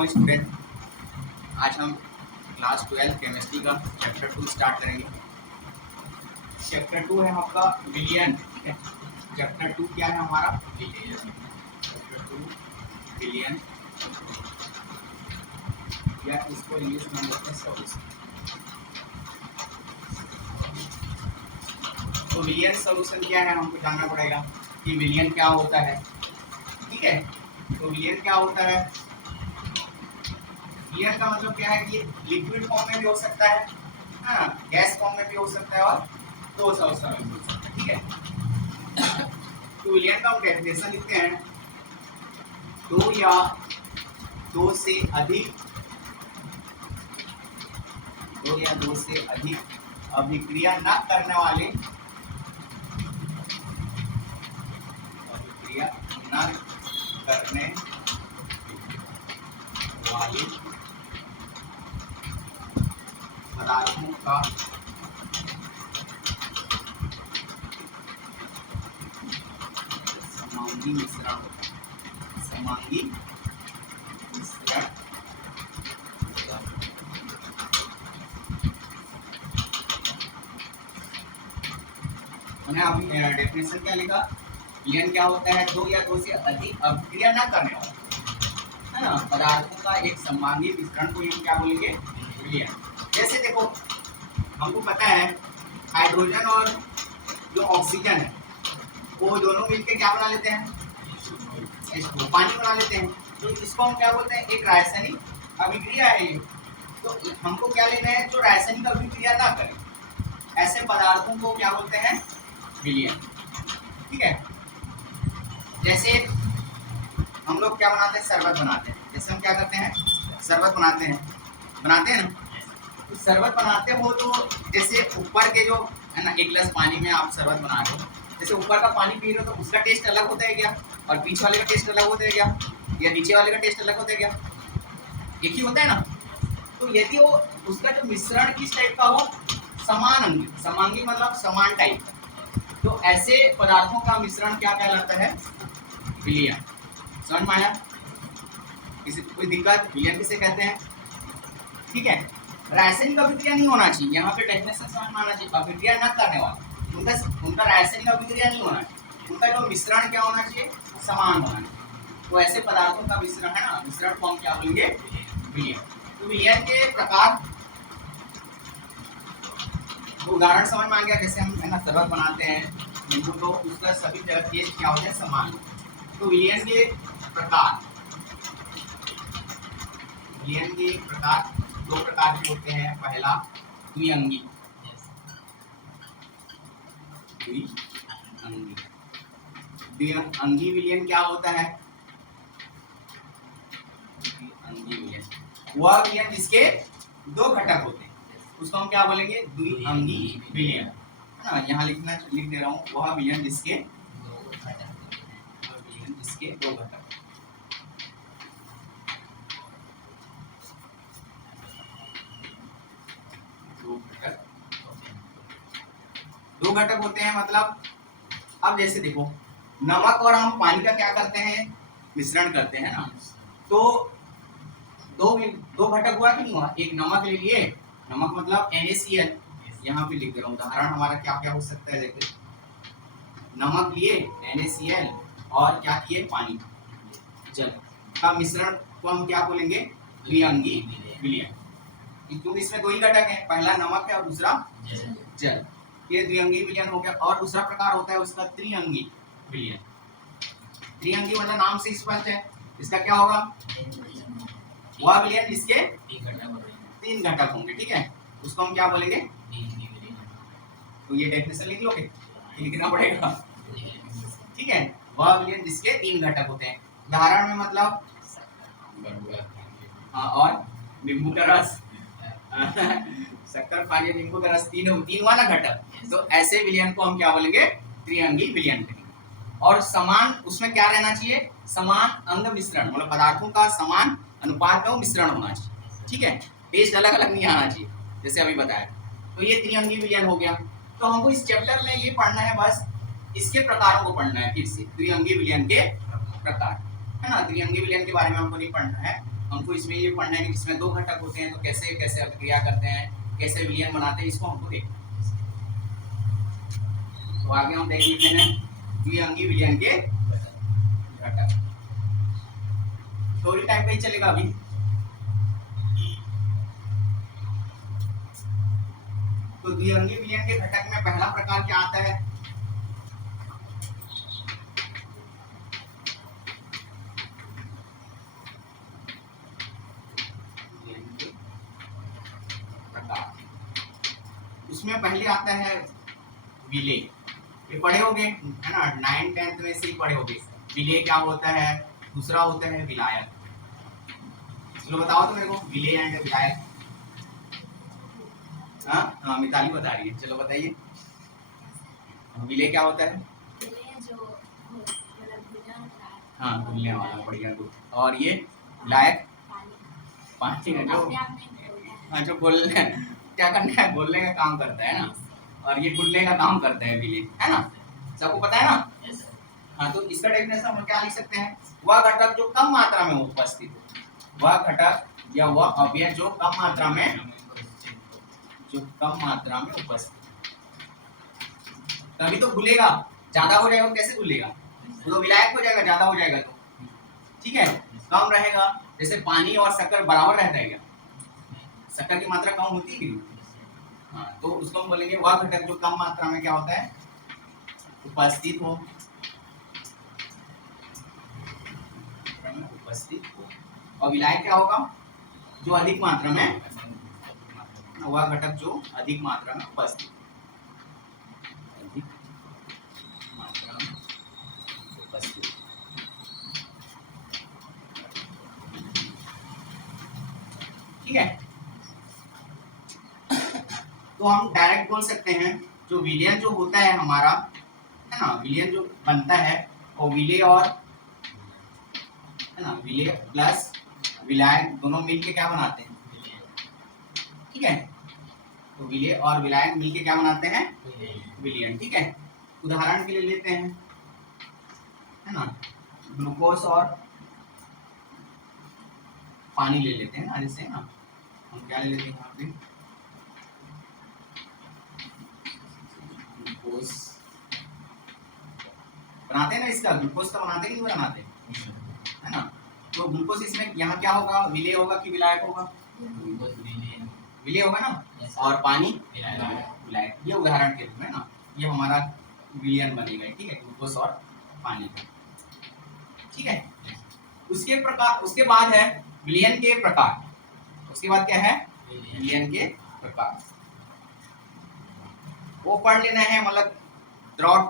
All student, आज हम class 12 chemistry का चैप्टर 2 स्टार्ट करेंगे। चैप्टर 2 है आपका विलियन। ठीक है, चैप्टर 2 क्या है हमारा? विलियन। चैप्टर 2 विलियन, या इसको इंग्लिश में बोलते हैं सॉल्यूशन। तो विलियन सॉल्यूशन क्या है हमको जानना पड़ेगा कि विलियन क्या होता है। ठीक है, तो विलियन क्या होता है? विलियन का मतलब क्या है कि लिक्विड फॉर्म में भी हो सकता है, हाँ, गैस फॉर्म में भी हो सकता है और ठोस अवस्था में भी हो सकता है। ठीक है, तो विलियन का हम डेफिनेशन लिखते हैं, दो या दो से अधिक अभिक्रिया न करने वाले पदार्थों का समांगी मिश्रण मैंने अभी डेफिनेशन क्या लिखा? विलियन क्या होता है? दो या दो से अधिक अभिक्रिया न करने वाला, है ना, पदार्थों का एक समांगी मिश्रण को हम क्या बोलेंगे? विलियन। जैसे देखो, हमको पता है हाइड्रोजन और जो ऑक्सीजन है वो दोनों मिलकर क्या बना लेते हैं? इसको पानी बना लेते हैं। तो इसको हम क्या बोलते हैं? एक रासायनिक अभिक्रिया है ये। तो हमको क्या लेना है? जो रासायनिक अभिक्रिया ना करें ऐसे पदार्थों को क्या बोलते हैं? विलियन। ठीक है, जैसे हम लोग क्या बनाते हैं? शरबत बनाते हैं। जैसे हम क्या करते हैं? शरबत बनाते हैं ना। तो शरबत बनाते हो तो जैसे ऊपर के जो है ना, एक गिलास पानी में आप शरबत बना रहे हो, जैसे ऊपर का पानी पी रहे हो तो उसका टेस्ट अलग होता है क्या? और बीच वाले का टेस्ट अलग होता है क्या? या नीचे वाले का टेस्ट अलग होता है क्या? एक ही होता है ना। तो यदि वो उसका जो मिश्रण किस टाइप का हो? समांगी मतलब समान टाइप। तो ऐसे पदार्थों का मिश्रण क्या कहलाता है? विलियन। समझ में आया? किसी कोई दिक्कत? विलियन किसे कहते हैं? ठीक है, रासायनिक अभिक्रिया नहीं होना चाहिए, यहाँ पे डेफिनेशन समझ में आना चाहिए। अभिक्रिया न करने वाला, उनका रासायनिक अभिक्रिया नहीं होना चाहिए, उनका जो मिश्रण क्या होना चाहिए? समान होना चाहिए। तो ऐसे पदार्थों का मिश्रण है ना, मिश्रण को हम क्या बोलेंगे? विलियन। तो विलियन के प्रकार, तो उदाहरण समझ में आ गया। जैसे हम है ना शरबत बनाते हैं नींबू, तो उसका सभी जगह टेस्ट क्या होता है? समान। तो विलियन के प्रकार दो प्रकार के होते हैं। पहला द्विअंगी विलियन क्या होता है? द्विअंगी विलियन वह विलियन जिसके दो घटक होते हैं, उसको हम क्या बोलेंगे? द्विअंगी विलियन, है ना। यहाँ लिख दे रहा हूँ, वह विलियन जिसके दो घटक। दो घटक होते हैं मतलब, अब जैसे देखो, नमक और हम पानी का क्या करते हैं? मिश्रण करते हैं ना। तो दो घटक हुआ कि नहीं हुआ? एक नमक ले लिए, नमक मतलब NaCl, यहाँ पे लिख दे रहा हूँ। उदाहरण हमारा क्या क्या हो सकता है? देखिए, नमक लिए, NaCl, और क्या किए? पानी, जल का मिश्रण को हम क्या बोलेंगे? द्विअंगी विलियन। क्योंकि इसमें दो ही घटक हैं, पहला नमक है और दूसरा जल। ये द्विअंगी विलियन हो गया। और दूसरा प्रकार होता है उसका त्रिअंगी विलियन। त्रिअंगी मतलब नाम से स्पष्ट है, इसका क्या होगा? वह विलियन जिसके तीन घटक होंगे। ठीक है, उसको हम क्या बोलेंगे? तो ये डेफिनेशन लिख लोगे, लिखना पड़ेगा। ठीक है, वह विलियन जिसके तीन घटक होते हैं। उदाहरण में मतलब और नींबू का रस शक्कर, पानी, नींबू का रस, तीन हुआ ना घटक। तो ऐसे विलियन को हम क्या बोलेंगे? त्रिअंगी विलियन कहेंगे। और समान, उसमें क्या रहना चाहिए? समान अंग मिश्रण, मतलब पदार्थों का समान अनुपात में मिश्रण होना चाहिए। ठीक है, टेस्ट अलग अलग नहीं आना चाहिए, जैसे अभी बताया। तो ये त्रिअंगी विलियन हो गया। तो हमको इस चैप्टर में ये पढ़ना है, बस इसके प्रकारों को पढ़ना है। फिर से द्विअंगी विलयन के प्रकार, है ना। द्विअंगी विलयन के बारे में हमको नहीं पढ़ना है, हमको इसमें ये पढ़ना है कि जिसमें दो घटक होते हैं तो कैसे कैसे अभिक्रिया करते हैं, कैसे विलयन बनाते हैं, इसको हमको देखना। तो आगे हम देख लेते हैं द्विअंगी विलयन के घटक। थ्योरी टाइप का ही चलेगा अभी। तो द्विअंगी विलयन के घटक में पहला प्रकार क्या आता है? उसमें पहले आता है विलेय। ये पढ़े होंगे है ना, 9th 10th में से ही पढ़े होंगे। विलेय क्या होता है? दूसरा होता है विलायक। चलो बताओ तो मेरे को, विलेय एंड विलायक। हाँ मिताली बता रही है, चलो बताइए। विलेय क्या होता है? हाँ घुलने वाला, बढ़िया गुड। और ये विलायक पानी है जो, हाँ जो बोल क्या करना है, बोलने का काम करता है ना, और ये घुलने का काम करता है विलेय, है ना, सबको पता है ना। हाँ तो इसका डेफिनेशन हम क्या लिख सकते हैं? वह घटक जो कम मात्रा में उपस्थित हो, वह घटक या वह अवयव जो कम मात्रा में उपस्थित, तभी तो घुलेगा। ज्यादा हो जाएगा तो कैसे घुलेगा? तो विलायक हो जाएगा, ज्यादा हो जाएगा तो, ठीक है। कम रहेगा, जैसे पानी और शक्कर बराबर रहता है क्या? शक्कर की मात्रा कम होती है कि नहीं? हाँ तो उसको हम बोलेंगे वह घटक जो कम मात्रा में क्या होता है? उपस्थित हो, और विलायक क्या होगा? जो अधिक मात्रा में, वह घटक जो अधिक मात्रा में उपस्थित, अधिक मात्रा में उपस्थित। ठीक है, तो हम डायरेक्ट बोल सकते हैं जो विलयन जो होता है हमारा, है ना, विलयन जो बनता है वो विलेय और, है ना, विलेय प्लस विलायक दोनों मिलके क्या बनाते हैं? ठीक है, तो विलेय और विलायक मिलके क्या बनाते हैं? विलयन। ठीक है, उदाहरण के लिए लेते हैं, है ना, ग्लूकोज और पानी ले लेते हैं ना, जैसे ना हम क्या ले लेते हैं यहाँ पे, ग्लूकोज बनाते हैं ना, इसका ग्लूकोज का बनाते हैं कि नहीं बनाते, है ना। तो ग्लूकोज इसमें यहाँ क्या होगा? विलेय होगा कि विलायक होगा? विलेय होगा ना, और पानी विलायक। ये उदाहरण के रूप में ना, ये हमारा विलयन बनेगा, ठीक है, ग्लूकोज और पानी का। ठीक है, उसके बाद है विलयन के प्रकार। उसके बाद क्या है? विलयन के प्रकार। वो पढ़ लेना है, मतलब द्रव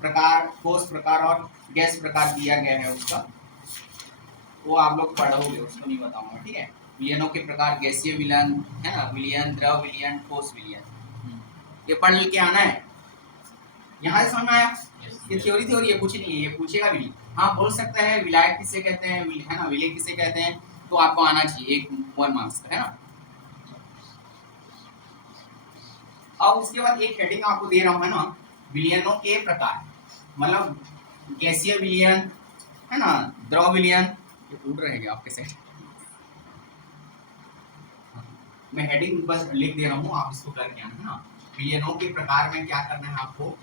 प्रकार, ठोस प्रकार और गैस प्रकार दिया गया है उसका, वो आप लोग पढ़ोगे, उसको नहीं बताऊंगा। ठीक है, विलयनों के प्रकार, गैसीय विलयन, है ना, विलयन, द्रव विलयन, ठोस विलयन, ये पढ़ लेके आना है। यहाँ से समझ में आया? ये थ्योरी है, कुछ नहीं है, ये पूछेगा भी नहीं। हाँ बोल सकता है विलायक किसे कहते हैं, है ना, विलेय किसे कहते हैं, तो आपको आना चाहिए, 1 मार्क्स का, है ना। अब उसके बाद एक हेडिंग आपको दे रहा हूँ, है ना, विलयनों के प्रकार, मतलब गैसीय विलयन, है ना, द्रव विलयन, ये उड़ रहेंगे आपके सेट, मैं हेडिंग बस लिख दे रहा हूँ, आप इसको करके आना, है ना। विलयनों के प्रकार में क्या करना है आपको?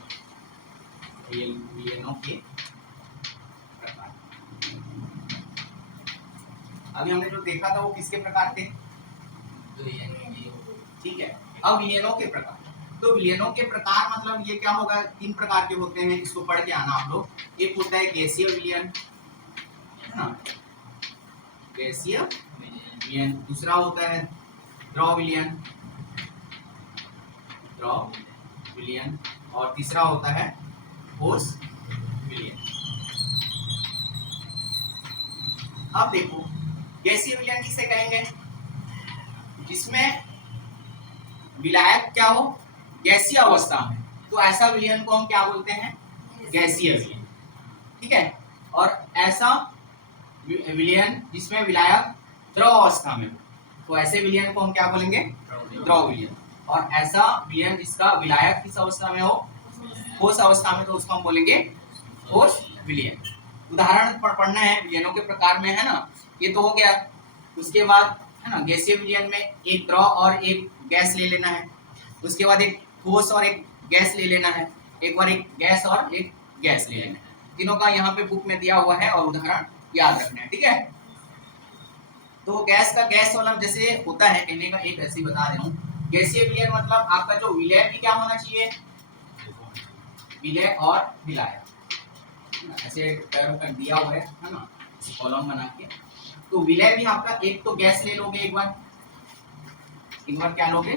विलयनों के प्रकार, अभी हमने जो देखा था वो किसके प्रकार थे? ठीक है, अब विलयनों के प्रकार। तो विलयनों के प्रकार मतलब ये क्या होगा? 3 प्रकार के होते हैं, इसको पढ़ के आना आप लोग। एक होता है गैसीय विलयन, है ना, गैसीय विलयन। दूसरा होता है द्रव विलयन, द्रव विलयन। और तीसरा होता है ठोस विलयन। अब देखो, गैसीय विलयन किसे कहेंगे? जिसमें विलायक क्या हो? गैसीय अवस्था में, तो ऐसा विलयन को हम क्या बोलते हैं? गैसीय विलयन। ठीक है, और ऐसा विलयन जिसमें विलायक द्रव अवस्था में हो, तो ऐसे विलयन को हम क्या बोलेंगे? द्रव विलयन। और ऐसा विलयन जिसका विलायक किस अवस्था में हो? ठोस अवस्था में, तो उसको हम बोलेंगे ठोस विलयन। उदाहरण पढ़ना है विलयनों के प्रकार में, है ना। ये तो हो गया उसके बाद है ना गैसीय विलयन में एक द्रव और एक गैस ले लेना है, उसके बाद एक ठोस और एक गैस ले लेना है, एक बार एक गैस और एक गैस ले लेना है। तीनों का यहाँ पे बुक में दिया हुआ है और उदाहरण याद रखना है, ठीक है। तो गैस का गैस वाला जैसे होता है, कहने का एक ऐसे बता रहा हूँ, गैसीय विलयन मतलब आपका जो विलय भी क्या होना चाहिए, विलय और विलायक, ऐसे टर्म कर दिया हुआ है ना, कॉलम बना के। तो विलय भी आपका एक तो गैस ले लोगे, एक बार क्या लोगे,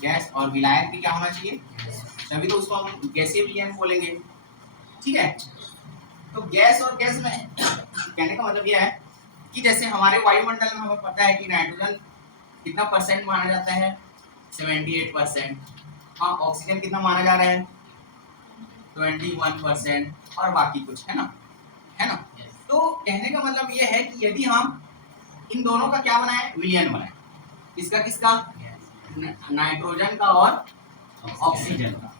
गैस, और विलायक भी क्या होना चाहिए, तभी तो उसको हम गैसीय विलयन बोलेंगे, ठीक है। तो गैस और गैस में कहने का मतलब यह है कि जैसे हमारे वायुमंडल में हमें पता है कि नाइट्रोजन कितना परसेंट माना जाता है, 78%। हाँ, ऑक्सीजन कितना माना जा रहा है, 21%, और बाकी कुछ है ना, तो कहने का मतलब यह है कि यदि हम इन दोनों का क्या बनाए, विलयन बनाए, किसका नाइट्रोजन का और ऑक्सीजन का,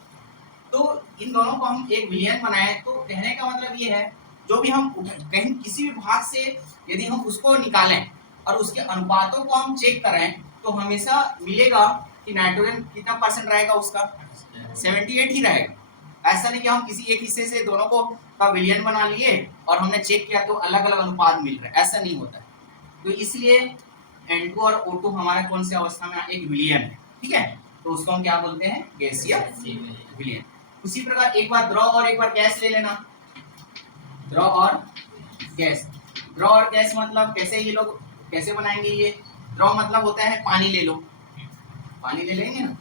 तो इन दोनों को हम एक विलयन बनाए, तो कहने का मतलब ये है जो भी हम कहीं किसी भी भाग से यदि हम उसको निकालें और उसके अनुपातों को हम चेक करें तो हमेशा मिलेगा कि नाइट्रोजन कितना परसेंट रहेगा, उसका 78 ही रहेगा। ऐसा नहीं कि हम किसी एक हिस्से से दोनों को का विलयन बना लिए और हमने चेक किया तो अलग अलग अनुपात मिल रहा है, ऐसा नहीं होता है। तो इसलिए N2 और O2 हमारा कौन सी अवस्था में एक विलयन है, ठीक है, तो उसको हम क्या बोलते हैं, गैसीय विलयन। उसी प्रकार एक बार द्रव और एक बार गैस ले लेना, द्रव और गैस। द्रव और गैस मतलब कैसे, ये लोग कैसे बनाएंगे, ये द्रव मतलब होता है पानी ले लो, पानी ले लेंगे ना,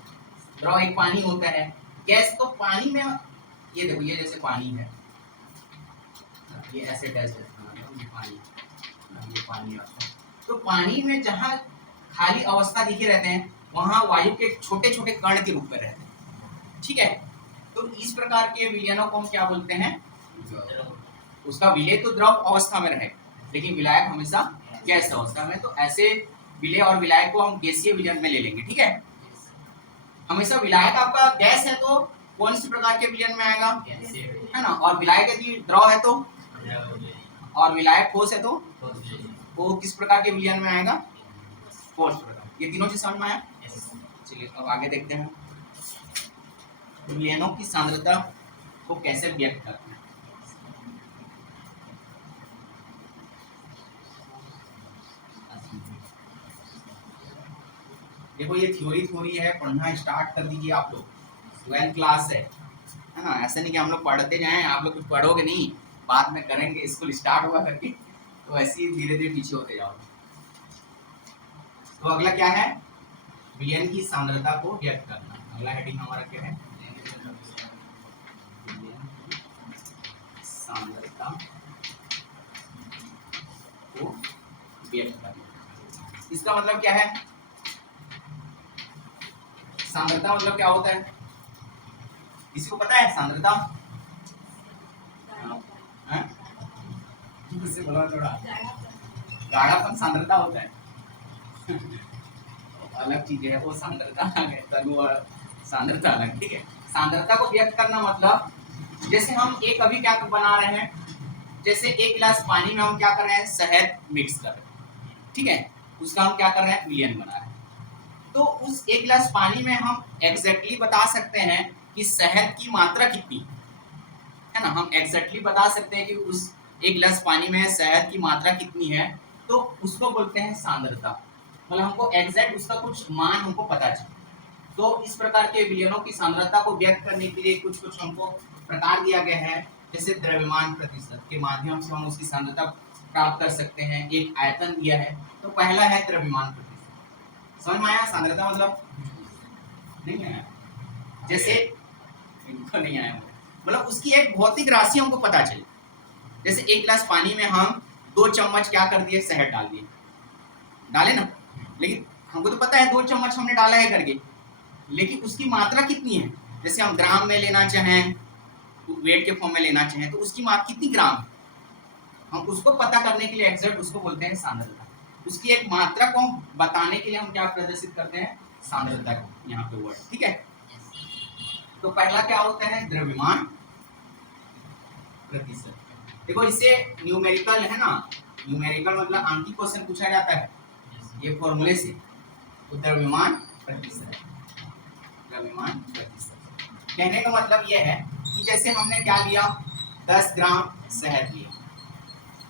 द्रव एक पानी होता है, गैस तो पानी में, ये देखो ये जैसे पानी है, ये ऐसे टैस्ट है पानी, ये पानी आता है, तो पानी में जहाँ खाली अवस्था दिखे रहते हैं वहाँ वायु के छोटे छोटे कण के रूप में रहते हैं, ठीक है। तो इस प्रकार के विलयनों को हम क्या बोलते हैं, उसका विलय तो द्रव अवस्था में रहे लेकिन विलायक हमेशा गैस अवस्था में, तो ऐसे विलय और विलायक को हम गैसीय विलयन में ले लेंगे, ठीक है। हमेशा विलायक आपका गैस है तो कौन सी प्रकार के विलयन में आएगा, है ना, और विलायक यदि द्रव है तो, और विलायक ठोस है तो वो किस प्रकार के विलयन में आएगा, ठोस प्रकार। ये तीनों चीज समझ में आया। चलिए अब आगे देखते हैं विलयनों की सांद्रता को कैसे व्यक्त करते हैं। देखो ये थ्योरी है, पढ़ना स्टार्ट कर दीजिए आप लोग, 12th क्लास है ना, ऐसा नहीं कि हम लोग पढ़ते जाएं, आप लोग कुछ पढ़ोगे नहीं, बाद में करेंगे, स्कूल स्टार्ट हुआ करके तो ऐसे ही धीरे धीरे पीछे होते जाओगे। तो अगला क्या है, विलयन की सांद्रता को व्यक्त करना, अगला हेडिंग हमारा क्या है, सांद्रता को व्यक्त करना। इसका मतलब क्या है, सांद्रता मतलब क्या होता है, किसी को पता है सांद्रता, मुझसे बोला थोड़ा, गाढ़ापन सांद्रता होता है अलग चीज है वो, सांद्रता तनु और सांद्रता अलग, ठीक है। सांद्रता को व्यक्त करना मतलब जैसे हम एक अभी क्या बना रहे हैं, जैसे एक गिलास पानी में हम क्या कर रहे हैं, शहद मिक्स कर रहे हैं, ठीक है, उसका हम क्या कर रहे हैं, विलयन बना रहे हैं। तो उस एक गिलास पानी में हम एग्जैक्टली बता सकते हैं कि शहद की मात्रा कितनी है ना, हम एग्जैक्टली बता सकते हैं कि उस एक गिलास पानी में शहद की मात्रा कितनी है, तो उसको बोलते हैं सांद्रता, मतलब हमको एग्जैक्ट उसका कुछ मान हमको पता चले। तो इस प्रकार के विलयनों की सांद्रता को व्यक्त करने के लिए कुछ कुछ हमको प्रकार दिया गया है, जैसे द्रव्यमान प्रतिशत के माध्यम से हम उसकी सांद्रता प्राप्त कर सकते हैं। एक आयतन दिया है, तो पहला है द्रव्यमान प्रतिशत। समझ में आया सांद्रता मतलब, नहीं आया, जैसे इनको नहीं आया, मतलब उसकी एक भौतिक राशि हमको पता चले। जैसे एक गिलास पानी में हम 2 चम्मच क्या कर दिए, शहद डाल दिए, डाले ना, लेकिन हमको तो पता है 2 चम्मच हमने डाला है करके, लेकिन उसकी मात्रा कितनी है, जैसे हम ग्राम में लेना चाहें, वेट के फॉर्म में लेना चाहें, तो उसकी मात्रा कितनी ग्राम है, हम उसको पता करने के लिए एग्जैक्ट उसको बोलते हैं सांद्रता। उसकी एक मात्रा को बताने के लिए हम क्या प्रदर्शित करते हैं, सांद्रता को, यहाँ पे वर्ड, ठीक है। तो पहला क्या होता है, द्रव्यमान प्रतिशत। देखो इससे न्यूमेरिकल है ना, न्यूमेरिकल मतलब अंकी क्वेश्चन पूछा जाता है, ये फॉर्मूले से, तो द्रव्यमान प्रतिशत, द्रव्यमान प्रतिशत कहने का मतलब ये है कि जैसे हमने क्या लिया, 10 ग्राम शहद लिया,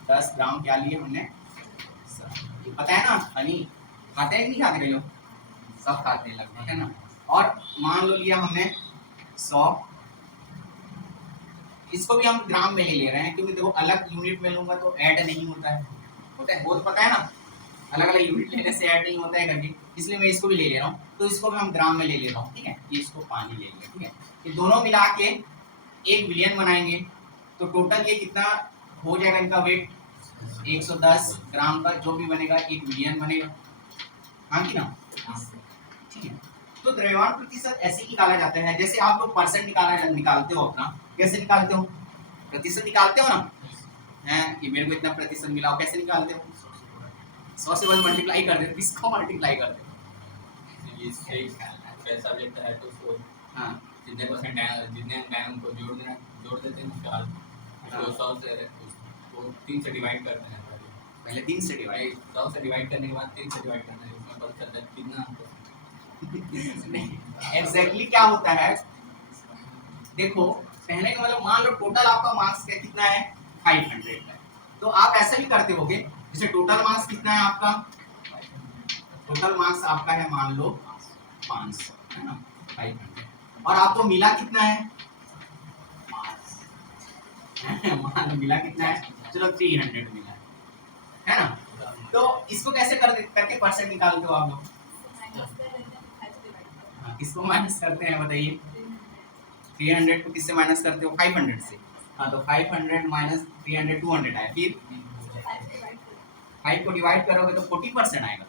10 ग्राम क्या लिए हमने, ये पता है ना, हनी खाते हैं कि नहीं खाते लोग, सब खाते हैं लगभग, है ना। और मान लो लिया हमने 100, इसको भी हम ग्राम में ले रहे हैं क्योंकि देखो अलग यूनिट में लूंगा तो ऐड नहीं होता है, होता है, वो तो पता है ना, अलग अलग यूनिट लेने से ऐड नहीं होता है करके, इसलिए मैं इसको भी ले ले रहा हूँ, तो इसको भी हम ग्राम में ले ले रहा हूँ, ठीक है। ये इसको पानी ले लिया, ठीक है। ये दोनों मिला के 1 बिलियन बनाएंगे, तो टोटल ये कितना हो जाएगा, इनका वेट 110 ग्राम का जो भी बनेगा 1 बिलियन बनेगा, हाँ कि ना, ठीक है। तो द्रव्यमान प्रतिशत ऐसे निकाला जाता है, जैसे आप लोग परसेंट निकालते हो अपना, कैसे निकालते हो, प्रतिशत निकालते हो ना, हैं कि मेरे को इतना प्रतिशत मिला, कैसे निकालते हो, 100 से 1 मल्टीप्लाई कर दे, किसको मल्टीप्लाई कर दे, पैसा लेता है तो उसको हाँ जितने परसेंट आए, जितने अंक आए उनको जोड़ देते हैं, उसके बाद उसको 100 से उसको 3 से डिवाइड करते हैं, पहले 3 से डिवाइड, 100 से डिवाइड करने के बाद 3 से डिवाइड करना है, उसमें पता चलता है कितना एग्जैक्टली क्या होता है, देखो पहले का मतलब मान लो टोटल आपका मार्क्स कितना है 500 है, तो आप ऐसा भी करते होगे, जैसे टोटल मार्क्स कितना है आपका, टोटल मार्क्स आपका है मान लो 500, है ना, 500, और आपको मिला कितना है मान लो मिला कितना है, चलो 300 मिला है ना। तो इसको कैसे करके परसेंट निकालते हो आप लोग, किसको माइनस करते हैं बताइए, 300 को किससे माइनस करते हो, 500 से, हाँ तो 500 माइनस 300 200 आया, फिर 5 को डिवाइड करोगे तो 40% आएगा,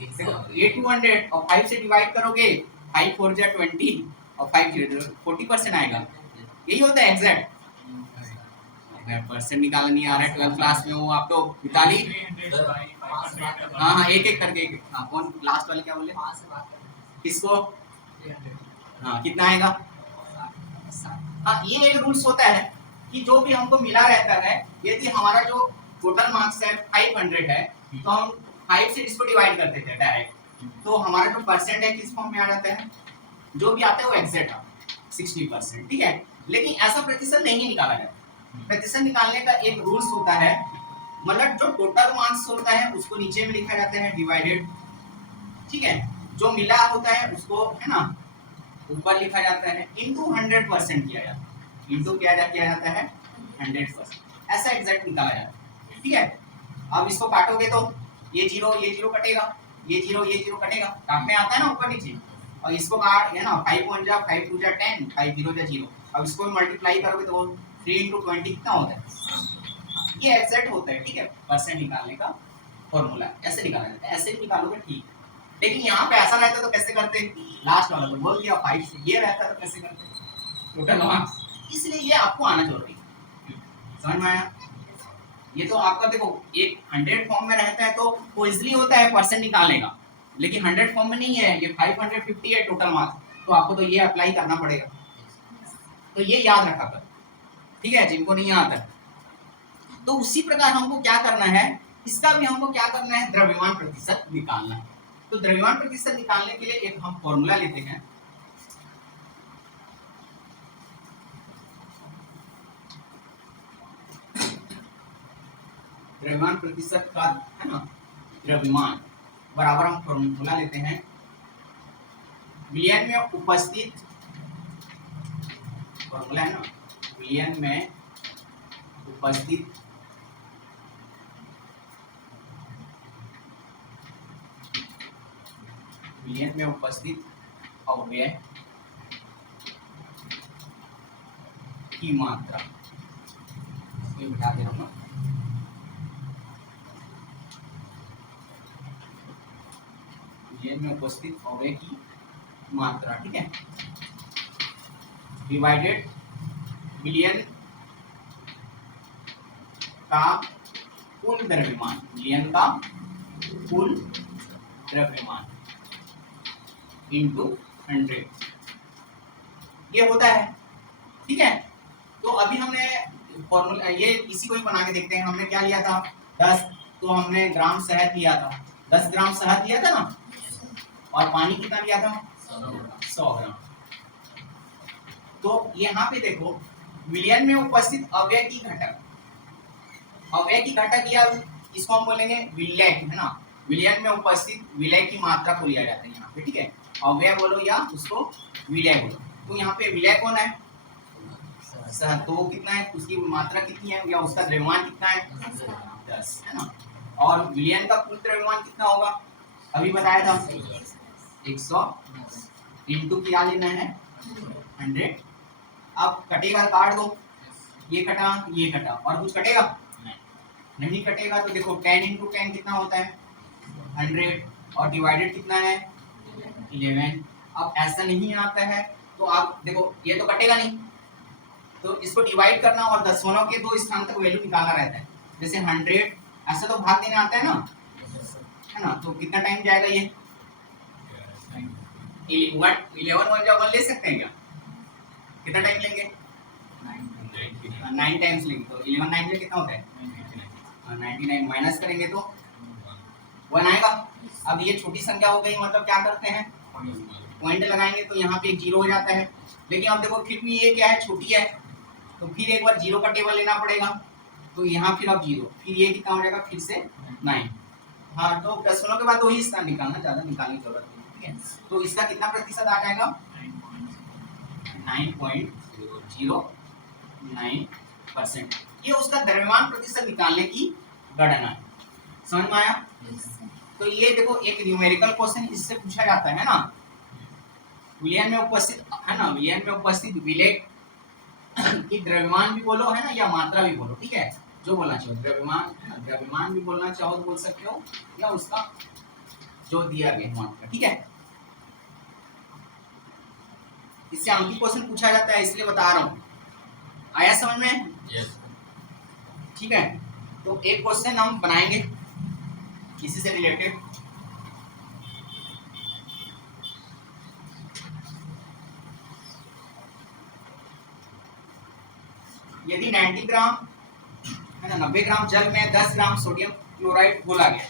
देखो ये 200 और 5 से डिवाइड करोगे 5 4 जा 20 और 5 0 40% आएगा, यही होता है एग्जैक्ट। परसेंट निकालना नहीं आ रहा है, 12th क्लास में हो आप लोग, मिताली, हाँ हाँ एक एक करके, हाँ कौन लास्ट वाले क्या बोले, किसको, हाँ कितना आएगा, हाँ ये एक रूल्स होता है कि जो भी हमको मिला रहता है, यदि हमारा जो टोटल मार्क्स है 500 है, तो हम 5 से इसको डिवाइड कर देते हैं डायरेक्ट, तो हमारा जो परसेंट है किस फॉर्म में आ जाता है, जो भी आता है वो एग्जैक्ट आता है 60%, ठीक है। लेकिन ऐसा प्रतिशत नहीं निकाला जाता, प्रतिशत निकालने का एक रूल्स होता है, मतलब जो टोटल मार्क्स होता है उसको नीचे में लिखा जाता है डिवाइडेड, ठीक है, जो मिला होता है उसको है ना ऊपर लिखा जाता है, इंटू 100% किया जाता है, इंटू किया जाता है 100%, ऐसा एग्जैक्ट निकाला जाता है, ठीक है। अब इसको काटोगे तो ये जीरो कटेगा, ये जीरो कटेगा, काटने आता है ना ऊपर नीचे, और इसको काट है ना 5 1 जा 5 2 जा 10 5 0 जा 0, अब इसको मल्टीप्लाई करोगे तो 3 × 20 कितना होता है, ये एग्जैक्ट होता है, ठीक है। परसेंट निकालने का फॉर्मूला ऐसे निकाला जाता है, ऐसे भी निकालोगे ठीक, लेकिन यहाँ पे ऐसा रहता तो कैसे करते, लास्ट वाला तो बोल दिया 5 से, ये रहता तो कैसे करते टोटल मार्क्स, इसलिए ये आपको आना जरूरी है, समझ में आया। ये तो आपका देखो एक 100 फॉर्म में रहता है तो वो इजीली होता है परसेंट निकालने का, लेकिन 100 फॉर्म में नहीं है, ये 550 है टोटल मार्क्स, तो आपको तो ये अप्लाई करना पड़ेगा, तो ये याद रखा कर, ठीक है, जिनको नहीं आता है। तो उसी प्रकार हमको क्या करना है, इसका भी हमको क्या करना है, द्रव्यमान प्रतिशत निकालना है। तो द्रव्यमान प्रतिशत निकालने के लिए एक हम फॉर्मूला लेते हैं, द्रव्यमान प्रतिशत का है ना, द्रव्यमान बराबर हम फॉर्मूला लेते हैं, विलयन में उपस्थित, फॉर्मूला है ना, विलयन में उपस्थित विलयन में उपस्थित अवयव की मात्रा, ये बिठा दे रहा हूँ, विलयन में उपस्थित अवयव की मात्रा, ठीक है, डिवाइडेड विलयन का कुल द्रव्यमान, विलयन का कुल द्रव्यमान इंटू 100, ये होता है, ठीक है। तो अभी हमने फॉर्मूला ये इसी को ही बना के देखते हैं, हमने क्या लिया था 10, तो हमने ग्राम शहद लिया था, 10 ग्राम शहद लिया था ना, और पानी कितना लिया था? 100 ग्राम। तो यहाँ पे देखो विलयन में उपस्थित अव्यय की घटक, अव्यय की घटक या इसको हम बोलेंगे विलय, है ना। विलयन में उपस्थित विलय की मात्रा को लिया जाता है यहाँ पे, ठीक है। अव्यय बोलो या उसको विलय बोलो। तो यहाँ पे विलय कौन है? तो कितना है, उसकी मात्रा कितनी है या उसका द्रव्यमान कितना है? 10, है ना। और विलयन का कुल द्रव्यमान कितना होगा? अभी बताया था 100 इंटू क्या लेना है? 100। अब कटेगा, काट दो, ये कटा ये कटा, और कुछ कटेगा? नहीं कटेगा। तो देखो 10 इंटू 10 कितना होता है? 100, और डिवाइडेड कितना है? 11। अब ऐसा नहीं आता है तो आप देखो ये तो कटेगा नहीं, तो इसको डिवाइड करना और दशमलव के 2 स्थान तक वैल्यू निकालना रहता है। जैसे 100 ऐसा तो भाग देना आता है ना, है ना। तो कितना टाइम जाएगा ये? 11 ले सकते हैं क्या? कितना टाइम लेंगे? 9 टाइम्स लेंगे। तो 11 9 में कितना होता है? 99। माइनस करेंगे तो 1 आएगा। अब ये छोटी संख्या हो गई, मतलब क्या करते हैं? पॉइंट लगाएंगे तो यहाँ पे एक 0 हो जाता है। लेकिन अब देखो फिर भी ये क्या है? छोटी है, तो फिर एक बार 0 का टेबल लेना पड़ेगा। तो यहाँ फिर अब 0, फिर ये कितना हो जाएगा? फिर से 9। हाँ, तो दशमलव के बाद 2 ही स्थान निकालना, ज्यादा निकालने की जरूरत नहीं, ठीक है। तो इसका कितना प्रतिशत आ जाएगा? 9.09%। ये उसका द्रव्यमान प्रतिशत निकालने की गणना है। समझ में आया? तो ये देखो एक न्यूमेरिकल क्वेश्चन इससे पूछा जाता है ना। विलयन में उपस्थित, है ना, विलयन में उपस्थित विलय की द्रव्यमान भी बोलो, है ना, या मात्रा भी बोलो, ठीक है। जो बोलना चाहो, द्रव्यमान, है ना, द्रव्यमान भी बोलना चाहो तो बोल सकते हो, या उसका जो दिया गया मात्रा, ठीक है। इससे अंकित क्वेश्चन पूछा जाता है, इसलिए बता रहा हूँ। आया समझ में? यस। ठीक है। तो एक क्वेश्चन हम बनाएंगे इसी से रिलेटेड। यदि 90 ग्राम, है ना, 90 ग्राम जल में 10 ग्राम सोडियम क्लोराइड घोला गया,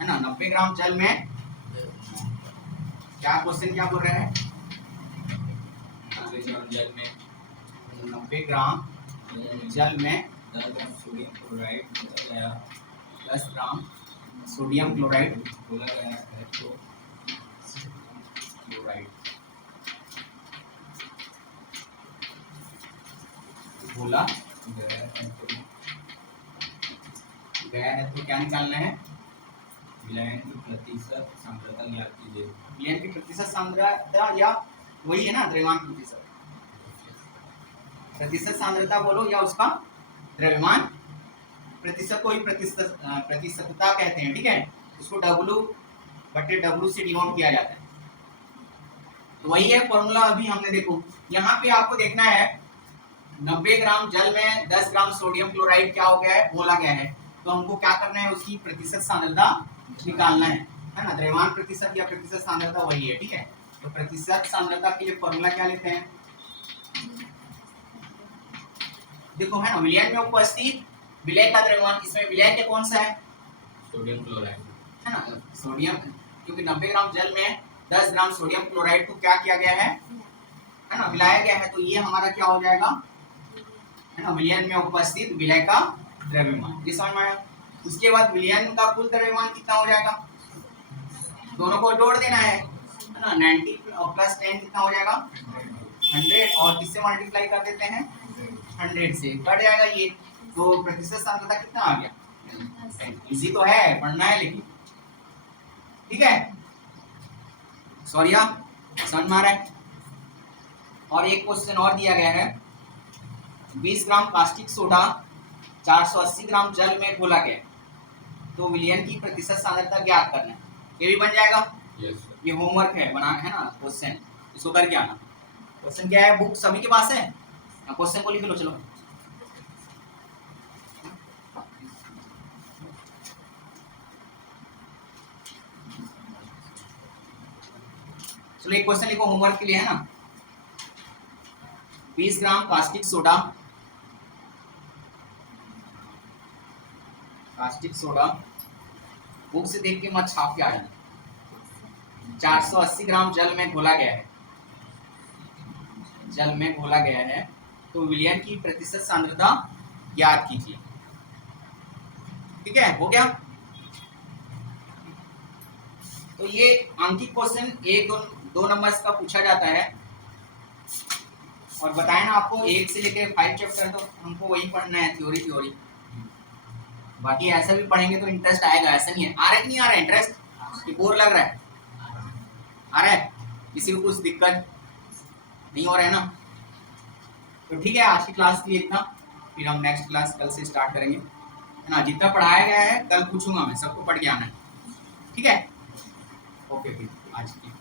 है ना, 90 ग्राम जल में, क्या क्वेश्चन क्या बोल रहा है? 90 ग्राम जल में 90 ग्राम जल में 10 ग्राम सोडियम क्लोराइड गया, 10 ग्राम सोडियम क्लोराइड बोला गया है तो क्लोराइड बोला गया है, तो क्या निकालना है? विलयन की प्रतिशत सांद्रता ज्ञात कीजिए। विलयन की प्रतिशत सांद्रता, या वही है ना द्रव्यमान प्रतिशत। प्रतिशत सांद्रता बोलो या उसका द्रव्यमान प्रतिशत को ही प्रतिशतता कहते हैं, ठीक है। उसको W/W से डिनोट किया जाता है। तो वही है फॉर्मूला। अभी हमने देखो यहाँ पे आपको देखना है 90 ग्राम जल में 10 ग्राम सोडियम क्लोराइड क्या हो गया है? घोला गया है। तो हमको क्या करना है? उसकी प्रतिशत सांद्रता निकालना है ना। द्रव्यमान प्रतिशत या प्रतिशत सांद्रता वही है, ठीक है। तो प्रतिशत सांद्रता के लिए फॉर्मूला क्या लेते हैं? देखो, है ना, विलयन में उपस्थित विलय का द्रव्यमान, इसमें विलय के कौन सा है? सोडियम क्लोराइड, है ना, सोडियम, क्योंकि 90 ग्राम जल में 10 ग्राम सोडियम क्लोराइड को क्या किया गया है ना, मिलाया गया है। तो ये हमारा क्या हो जाएगा, है ना, विलयन में उपस्थित विलय का द्रव्यमान। ये समझ में आया? उसके बाद विलयन का कुल द्रव्यमान कितना हो जाएगा? दोनों को जोड़ देना है ना। 90 प्लस 10 कितना हो जाएगा? 100, और किससे मल्टीप्लाई कर देते हैं? 100 से कट जाएगा ये। तो प्रतिशत सांद्रता कितना आ गया? इजी तो है, पढ़ना है लेकिन, ठीक है। सॉरी, समझ में आ रहा है? और एक क्वेश्चन और दिया गया है, 20 ग्राम कास्टिक सोडा 480 ग्राम जल में घोला गया, तो विलयन की प्रतिशत सांद्रता ज्ञात करना है। ये भी बन जाएगा। यस। ये होमवर्क है, बना है ना क्वेश्चन, इसको करके आना। क्वेश्चन क्या है? बुक सभी के पास है? क्वेश्चन को लिख लो। चलो एक क्वेश्चन लिखो होमवर्क के लिए, है ना। 20 ग्राम कास्टिक सोडा 480 बुक से देख के मत छाप के आ जाना। 480 ग्राम जल में घोला गया है, जल में घोला गया है, तो विलयन की प्रतिशत सांद्रता ज्ञात कीजिए। ठीक है, हो गया। तो ये अंकित क्वेश्चन 1-2 नंबर्स का पूछा जाता है। और बताया ना आपको 1 से लेकर 5 चैप्टर तो हमको वही पढ़ना है, थ्योरी। बाकी ऐसा भी पढ़ेंगे तो इंटरेस्ट आएगा, ऐसा नहीं है। आ रहा है कि नहीं आ रहा है इंटरेस्ट, कि बोर लग रहा है? आ रहा है? किसी को कुछ दिक्कत नहीं हो रहा है ना? तो ठीक है, आज की क्लास के लिए इतना, फिर हम नेक्स्ट क्लास कल से स्टार्ट करेंगे, है ना। जितना पढ़ाया गया है कल पूछूंगा मैं, सबको पढ़ के आना है। ठीक है, ओके, आज की